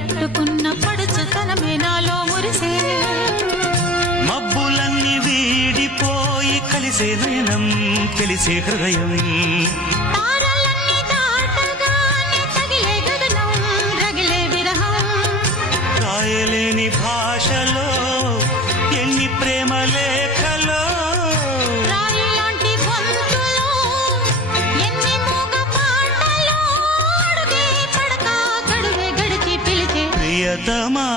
కట్టుకున్న పడుచుతనమే నాలో మురిసే మబ్బులన్నీ వీడిపోయి కలిసే నయనం తెలిసే హృదయం తారలన్నీ దాటగానే తగిలే గగనం రగిలే విరహం రాయలేని భాషలో ఎన్ని ప్రేమ లేఖలో రాయిలాంటి గొంతులో ఎన్ని మూగ పాటలో అడుగే పడక గడువే గడిచి పిలిచే ప్రియతమా